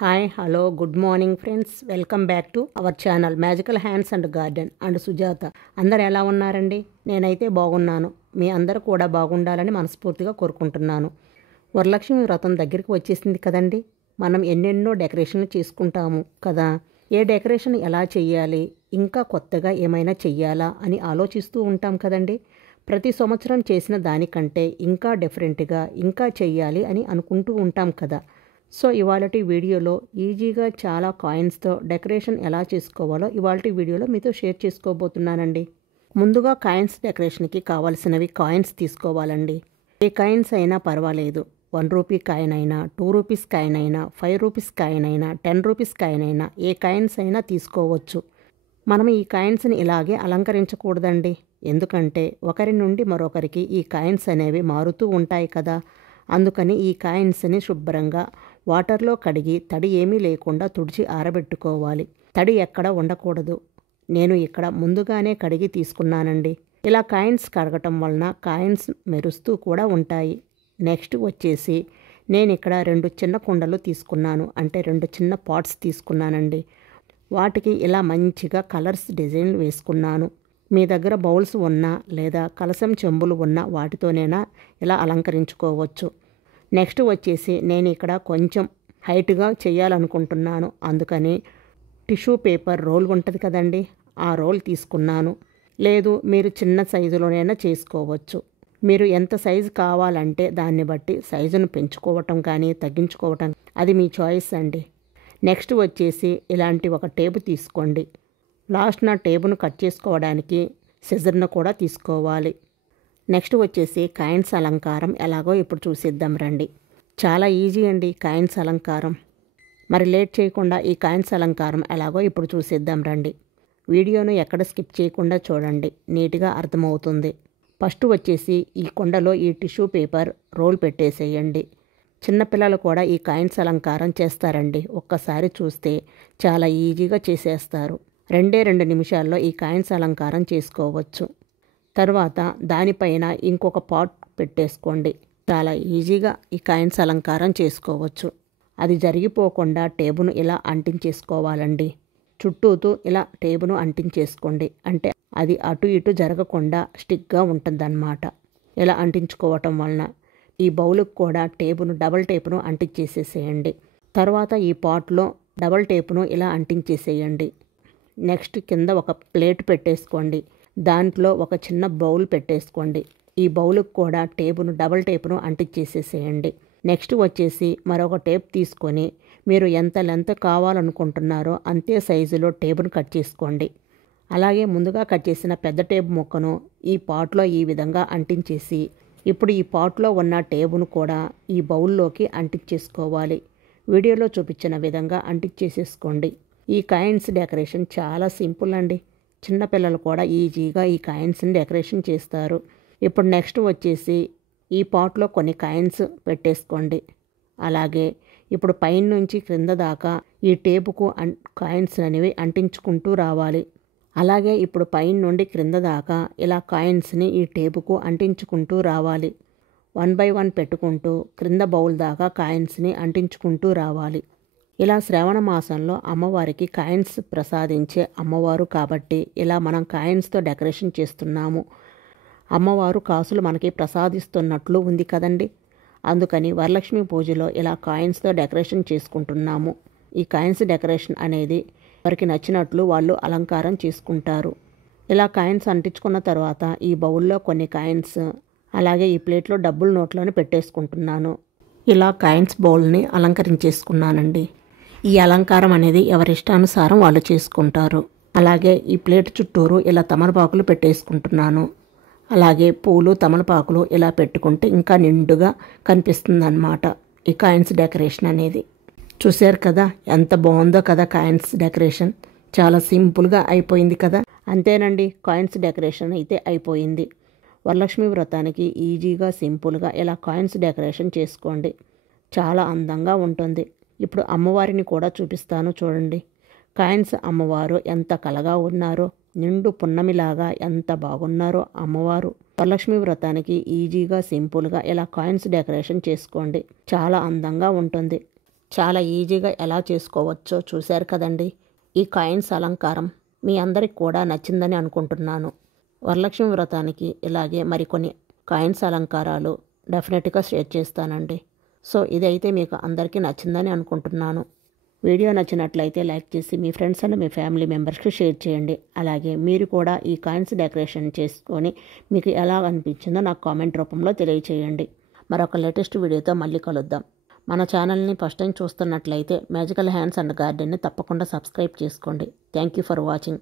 Hi hello good morning friends, welcome back to our channel magical hands and garden and Sujatha. అందరు ఎలా ఉన్నారండి? నేనైతే బాగున్నాను. మీ అందరూ కూడా బాగుండాలని మనస్ఫూర్తిగా కోరుకుంటున్నాను. వరలక్ష్మి వ్రతం దగ్గరికి వచ్చేసింది కదండి. మనం ఎన్నెన్నో డెకరేషన్లు చేసుకుంటాము కదా. ఏ డెకరేషన్ ఎలా చెయ్యాలి, ఇంకా కొత్తగా ఏమైనా చెయ్యాలా అని ఆలోచిస్తూ ఉంటాం కదండి. ప్రతి సంవత్సరం చేసిన దానికంటే ఇంకా డిఫరెంట్గా ఇంకా చెయ్యాలి అని అనుకుంటూ ఉంటాం కదా. సో ఇవాళటి వీడియోలో ఈజీగా చాలా కాయిన్స్తో డెకరేషన్ ఎలా చేసుకోవాలో ఇవాళటి వీడియోలో మీతో షేర్ చేసుకోబోతున్నానండి. ముందుగా కాయిన్స్ డెకరేషన్కి కావాల్సినవి కాయిన్స్ తీసుకోవాలండి. ఏ కాయిన్స్ అయినా పర్వాలేదు. 1 రూపీ కాయిన్ అయినా, 2 రూపీస్ కాయిన్ అయినా, 5 రూపీస్ కాయిన్ అయినా, 10 రూపీస్ కాయిన్ అయినా, ఏ కాయిన్స్ అయినా తీసుకోవచ్చు. మనం ఈ కాయిన్స్ని ఇలాగే అలంకరించకూడదండి. ఎందుకంటే ఒకరి నుండి మరొకరికి ఈ కాయిన్స్ అనేవి మారుతూ ఉంటాయి కదా. అందుకని ఈ కాయిన్స్ని శుభ్రంగా వాటర్లో కడిగి తడి ఏమీ లేకుండా తుడిచి ఆరబెట్టుకోవాలి. తడి ఎక్కడ ఉండకూడదు. నేను ఇక్కడ ముందుగానే కడిగి తీసుకున్నానండి. ఇలా కాయిన్స్ కడగటం వలన కాయిన్స్ మెరుస్తూ కూడా ఉంటాయి. నెక్స్ట్ వచ్చేసి నేను ఇక్కడ 2 చిన్న కుండలు తీసుకున్నాను. అంటే 2 చిన్న పాట్స్ తీసుకున్నానండి. వాటికి ఇలా మంచిగా కలర్స్ డిజైన్లు వేసుకున్నాను. మీ దగ్గర బౌల్స్ ఉన్నా లేదా కలసం చెంబులు ఉన్నా వాటితోనైనా ఇలా అలంకరించుకోవచ్చు. నెక్స్ట్ వచ్చేసి నేను ఇక్కడ కొంచెం హైట్గా చేయాలనుకుంటున్నాను. అందుకని టిష్యూ పేపర్ రోల్ ఉంటుంది కదండి, ఆ రోల్ తీసుకున్నాను. లేదు మీరు చిన్న సైజులోనైనా చేసుకోవచ్చు. మీరు ఎంత సైజు కావాలంటే దాన్ని బట్టి సైజును పెంచుకోవటం కానీ తగ్గించుకోవటం అది మీ చాయిస్ అండి. నెక్స్ట్ వచ్చేసి ఇలాంటి ఒక టేపు తీసుకోండి. లాస్ట్న టేబును కట్ చేసుకోవడానికి సిజర్ను కూడా తీసుకోవాలి. నెక్స్ట్ వచ్చేసి కాయిన్స్ అలంకారం ఎలాగో ఇప్పుడు చూసిద్దాం రండి. చాలా ఈజీ అండి కాయిన్స్ అలంకారం. మరి లేట్ చేయకుండా ఈ కాయిన్స్ అలంకారం ఎలాగో ఇప్పుడు చూసిద్దాం రండి. వీడియోను ఎక్కడ స్కిప్ చేయకుండా చూడండి, నీట్గా అర్థమవుతుంది. ఫస్ట్ వచ్చేసి ఈ కుండలో ఈ టిష్యూ పేపర్ రోల్ పెట్టేసేయండి. చిన్నపిల్లలు కూడా ఈ కాయిన్స్ అలంకారం చేస్తారండి. ఒక్కసారి చూస్తే చాలా ఈజీగా చేసేస్తారు. 2 నిమిషాల్లో ఈ కాయిన్స్ అలంకారం చేసుకోవచ్చు. తర్వాత దానిపైన ఇంకొక పాట్ పెట్టేసుకోండి. చాలా ఈజీగా ఈ కాయిన్స్ అలంకారం చేసుకోవచ్చు. అది జరిగిపోకుండా టేబును ఇలా అంటించేసుకోవాలండి. చుట్టూతో ఇలా టేబును అంటించేసుకోండి. అంటే అది అటు ఇటు జరగకుండా స్టిక్గా ఉంటుందన్నమాట. ఇలా అంటించుకోవటం వలన ఈ బౌలుకు కూడా టేబును డబల్ టేపును అంటించేసేసేయండి. తర్వాత ఈ పాట్లో డబల్ టేపును ఇలా అంటించేసేయండి. నెక్స్ట్ కింద ఒక ప్లేట్ పెట్టేసుకోండి. దాంట్లో ఒక చిన్న బౌల్ పెట్టేసుకోండి. ఈ బౌలుకు కూడా టేపును డబల్ టేపును అంటించేసేసేయండి. నెక్స్ట్ వచ్చేసి మరొక టేప్ తీసుకొని మీరు ఎంత లెంత్ కావాలనుకుంటున్నారో అంతే సైజులో టేపును కట్ చేసుకోండి. అలాగే ముందుగా కట్ చేసిన పెద్ద టేపు ముక్కను ఈ పాట్లో ఈ విధంగా అంటించేసి ఇప్పుడు ఈ పాట్లో ఉన్న టేపును కూడా ఈ బౌల్లోకి అంటించేసుకోవాలి. వీడియోలో చూపించిన విధంగా అంటించేసేసుకోండి. ఈ కాయిన్స్ డెకరేషన్ చాలా సింపుల్ అండి. చిన్నపిల్లలు కూడా ఈజీగా ఈ కాయిన్స్ని డెకరేషన్ చేస్తారు. ఇప్పుడు నెక్స్ట్ వచ్చేసి ఈ పాట్లో కొన్ని కాయిన్స్ పెట్టేసుకోండి. అలాగే ఇప్పుడు పైన నుంచి క్రింద దాకా ఈ టేపుకు కాయిన్స్ అనేవి అంటించుకుంటూ రావాలి. అలాగే ఇప్పుడు పైన నుండి క్రింద దాకా ఇలా కాయిన్స్ని ఈ టేపుకు అంటించుకుంటూ రావాలి. 1 by 1 పెట్టుకుంటూ క్రింద బౌల్ దాకా కాయిన్స్ని అంటించుకుంటూ రావాలి. ఇలా శ్రావణ మాసంలో అమ్మవారికి కాయిన్స్ ప్రసాదించే అమ్మవారు కాబట్టి ఇలా మనం కాయిన్స్తో డెకరేషన్ చేస్తున్నాము. అమ్మవారు కాసులు మనకి ప్రసాదిస్తున్నట్లు ఉంది కదండి. అందుకని వరలక్ష్మి పూజలో ఇలా కాయిన్స్తో డెకరేషన్ చేసుకుంటున్నాము. ఈ కాయిన్స్ డెకరేషన్ అనేది వారికి నచ్చినట్లు వాళ్ళు అలంకారం చేసుకుంటారు. ఇలా కాయిన్స్ అంటించుకున్న తర్వాత ఈ బౌల్లో కొన్ని కాయిన్స్ అలాగే ఈ ప్లేట్లో డబ్బుల నోట్లను పెట్టేసుకుంటున్నాను. ఇలా కాయిన్స్ బౌల్ని అలంకరించేసుకున్నానండి. ఈ అలంకారం అనేది ఎవరిష్టానుసారం వాళ్ళు చేసుకుంటారు. అలాగే ఈ ప్లేట్ చుట్టూరు ఇలా తమలపాకులు పెట్టేసుకుంటున్నాను. అలాగే పూలు తమలపాకులు ఇలా పెట్టుకుంటే ఇంకా నిండుగా కనిపిస్తుందన్నమాట ఈ కాయిన్స్ డెకరేషన్ అనేది. చూశారు కదా ఎంత బాగుందో కదా కాయిన్స్ డెకరేషన్. చాలా సింపుల్గా అయిపోయింది కదా. అంతేనండి, కాయిన్స్ డెకరేషన్ అయితే అయిపోయింది. వరలక్ష్మి వ్రతానికి ఈజీగా సింపుల్గా ఇలా కాయిన్స్ డెకరేషన్ చేసుకోండి. చాలా అందంగా ఉంటుంది. ఇప్పుడు అమ్మవారిని కూడా చూపిస్తాను చూడండి. కాయిన్స్ అమ్మవారు ఎంత కలగా ఉన్నారో, నిండు పున్నమిలాగా ఎంత బాగున్నారో అమ్మవారు. వరలక్ష్మి వ్రతానికి ఈజీగా సింపుల్గా ఇలా కాయిన్స్ డెకరేషన్ చేసుకోండి. చాలా అందంగా ఉంటుంది. చాలా ఈజీగా ఎలా చేసుకోవచ్చో చూశారు కదండి. ఈ కాయిన్స్ అలంకారం మీ అందరికి కూడా నచ్చిందని అనుకుంటున్నాను. వరలక్ష్మి వ్రతానికి ఇలాగే మరికొన్ని కాయిన్స్ అలంకారాలు డెఫినెట్గా షేర్ చేస్తానండి. సో ఇదైతే మీకు అందరికీ నచ్చిందని అనుకుంటున్నాను. వీడియో నచ్చినట్లయితే లైక్ చేసి మీ ఫ్రెండ్స్ అండ్ మీ ఫ్యామిలీ మెంబర్స్కి షేర్ చేయండి. అలాగే మీరు కూడా ఈ కాయిన్స్ డెకరేషన్ చేసుకొని మీకు ఎలా అనిపించిందో నాకు కామెంట్ రూపంలో తెలియచేయండి. మరొక లేటెస్ట్ వీడియోతో మళ్ళీ కలుద్దాం. మన ఛానల్ని ఫస్ట్ టైం చూస్తున్నట్లయితే మ్యాజికల్ హ్యాండ్స్ అండ్ గార్డెన్ని తప్పకుండా సబ్స్క్రైబ్ చేసుకోండి. Thank you for watching.